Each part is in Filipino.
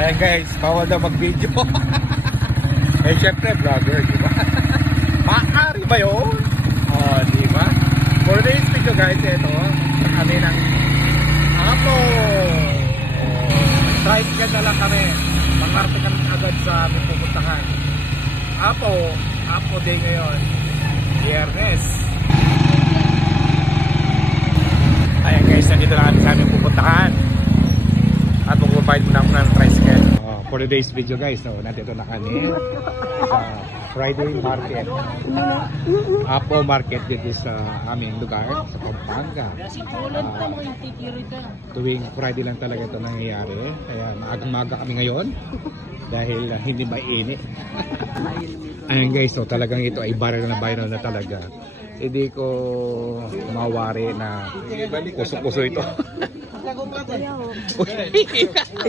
Ayan guys, bawal na mag-video. Eh syempre, vlogger, di ba? Maaari ba yun? Oh, di ba? For today's video guys, ito, kami ng Apo. Tricycle na lang kami. Mangarte kami agad sa aming pupuntahan. Apo day ngayon. Biyernes. Ayan guys, nandito na kami sa aming pupuntahan. At mag-provide muna ako ng tricycle. For today's video guys, nandito na kami sa Friday Market. Apo Market dito sa aming lugar, sa Pampanga. Tuwing Friday lang talaga ito nangyayari. Kaya maagang-maga kami ngayon dahil hindi mainit. Ayan guys, so talagang ito ay viral na talaga. Hindi ko mawari na puso-puso ito.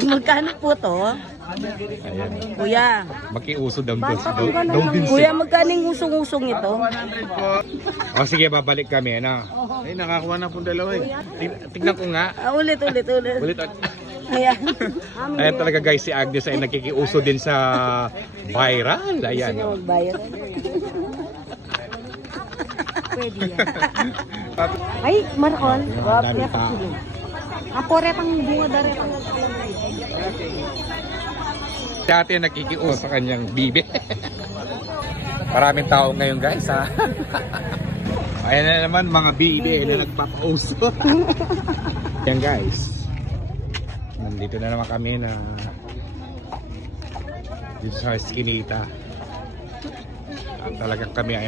Magkano po to? Ayan. Kuya. Makiuso daw din Kuya, magkano yung usong-usong ito? O sige, babalik kami. Ano? Ay, nakakuha na pong dalawa eh. Tignan ko nga. Ulit. Ulit. Ayan. Ayan talaga guys, si Agnes ay nakikiuso din sa viral. Ayan. Gusto magbayad? Pwede yan. Ay, Marcon. Dami pa. Aporet ang bunga daret ang Dati nakikiuso sa kanyang bibi. Maraming tao ngayon guys ha. Ayan na naman mga bibi na nagpapauso. Ayan guys. Nandito na naman kami na dito sa Eskinita. At talagang kami ay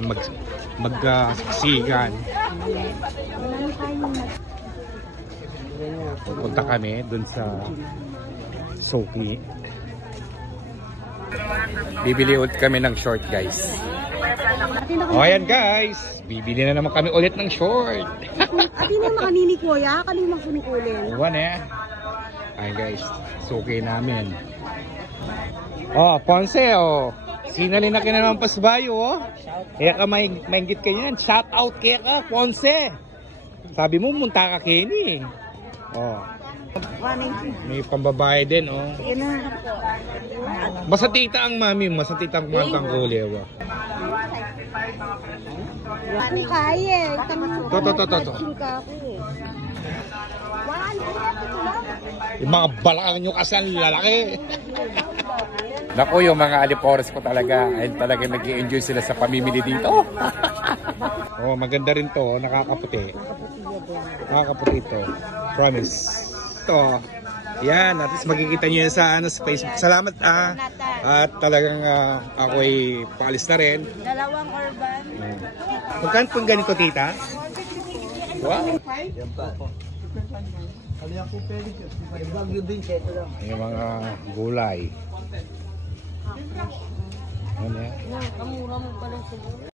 magsiksikan. Pupunta kami dun sa Soki. Bibili ulit kami ng short guys. O ayan guys, bibili na naman kami ulit ng short. Ati na makanini kuya, kanina sunikulin. Iwan eh. Ayan guys, Soki namin. Oh, Ponce oh. Sinali na ka naman pasbayo oh. Kaya ka maingit ka yan. Shout out kaya ka, Ponce. Sabi mo, munta ka Kenny. Oh. May pambabae din oh. Masatita ang mami, masatita ang matang kulewa. Ano kaya? To. Yung mga balakang nyo kasi ang lalaki. Naku, yung mga alipores ko talaga ay talaga nag-i-enjoy sila sa pamimili dito. Oh, maganda rin to, nakakaputi. Nakakaputi ito. Promise. Ito. Yan, at least makikita nyo yan sa, sa Facebook. Salamat at talagang ako ay paalis na rin. Dalawang urban. Magkano pong ganito, tita? Wow. Yung mga gulay. Ano yan? Kamura mo pa lang siguro.